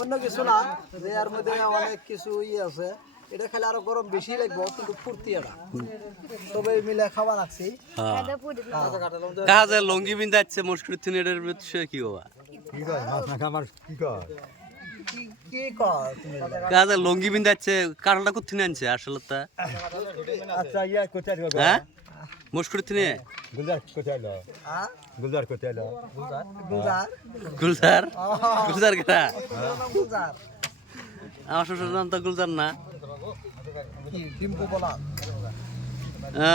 অন্য কিছু না, যে এর মধ্যে অনেক কিছু আছে। এটা খেলে আরো গরম বেশি লাগবে, কিন্তু ফুর্তি এটা তবে মিলে খাওয়া রাখছি। কাজে লঙ্গি বিন্দা যাচ্ছে মুশকিল থিনে এর বিষয়ে কি বাবা কি কয় মাছ না খামার কি কয় কি কর তুমি? কাজে লঙ্গি বিন্দা যাচ্ছে কারণটা কোথা আনছে আসলে তা আচ্ছা ইয়া কোথায় গো হ্যাঁ মুশকিল থিনে গুলজার কোথায় লো হ্যাঁ গুলজার কোথায় লো গুলজার গুলজার গুলজার কেটা গুলজার আমার শ্বশুর নাম তো গুলজার না কি ডিম্পু বলা না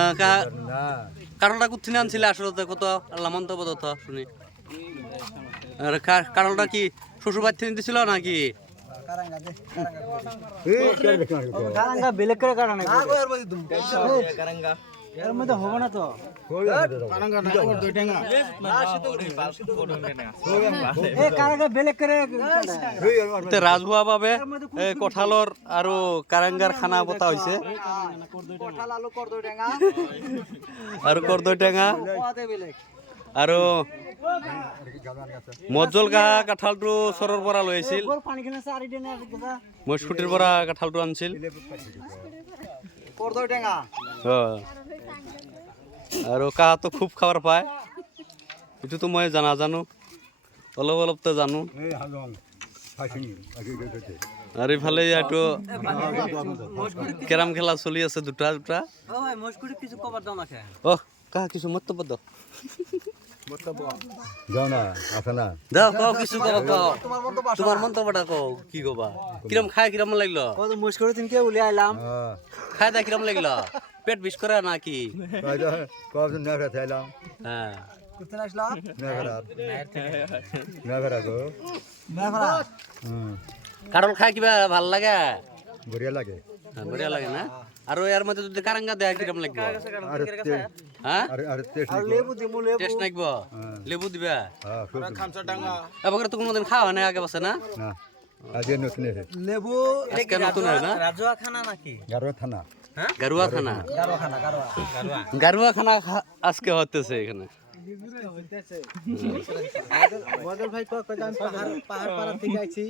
কারণটা কোথা আনছিলে আসলে তো কত আল্লাহ মন্তব্য তো শুনি আর কারণটা কি শ্বশুর বাড়ি থেকে দিছিল নাকি কারাঙ্গা দে কারাঙ্গা এই কে দেখছ কারাঙ্গা বেলে করে কারণ না গো এর মধ্যে তুমি কারাঙ্গা এর মধ্যে হবে না তো কারাঙ্গা না ওর দুই টাঙ্গা এ কারাঙ্গা বেলে করে তে রাজভুয়া পাবে কঠালর আৰু কারাঙ্গার খানা পতা হইছে কঠাল আলু কর দুই টাঙ্গা আৰু কর্দৈ টেঙা কোয়াতে বেলে আৰু মজ্জল গাহা কাঁঠালটো চৰৰ পৰা লৈ আহিছিল পানি কিনে সারি দেনে গেছা মস্কুটিৰ পৰা কাঁঠালটো আনিছিল কর দুই টাঙ্গা আৰু কাহটো খুব খাবার পায় এইটোতো মই জানো অলপ অলপতো জানো এই হালং ফাইছিং আগে গেছে আৰু ইফালে এইটো কেৰাম খেলা চলি আছে দুটা ও ভাই মস্কুটি কিছু কভার দাও না খা কাহা কিছু মন্তব্য দাও যাও না আছে না দাও কও কিছু কও তোমার মতো বাসা তোমার মন্তব্যটা কও কি কবা কিরম খায় কিরম লাগলো ও তো মস্কুটি তিনকে উলি আইলাম হ্যাঁ খায় দা কিরম লাগলো পেট বিষ করে নাকি কয়টা কয়জন না খাইলাম হ্যাঁ কোথায় আসলা না খারাপ গো মেঘরা কারণ খায় কিবা ভাল লাগে বঢ়িয়া লাগে বঢ়িয়া লাগে না আৰু ইয়াৰ মধ্যে যদি কারাঙ্গা দেয় কিরম লাগবে আর হ্যাঁ আর টেস্ট আর লেবু দিমু লেবু টেস্ট নাকব লেবু দিবা হ্যাঁ খুব এবার তো কোনোদিন খাওয়া হয় না আগে পাশে না না আজকে নতুন এসে লেবু আজকে নতুন হয় না রাজুয়া খানা নাকি গারো থানা গারুয়া খানা গারোয়া খানা গারোয়া গারুয়া খানা আজকে হতেছে এখানে বদল ভাই কয় কয় পাহাড় পাহাড় পাড়া থেকে আইছি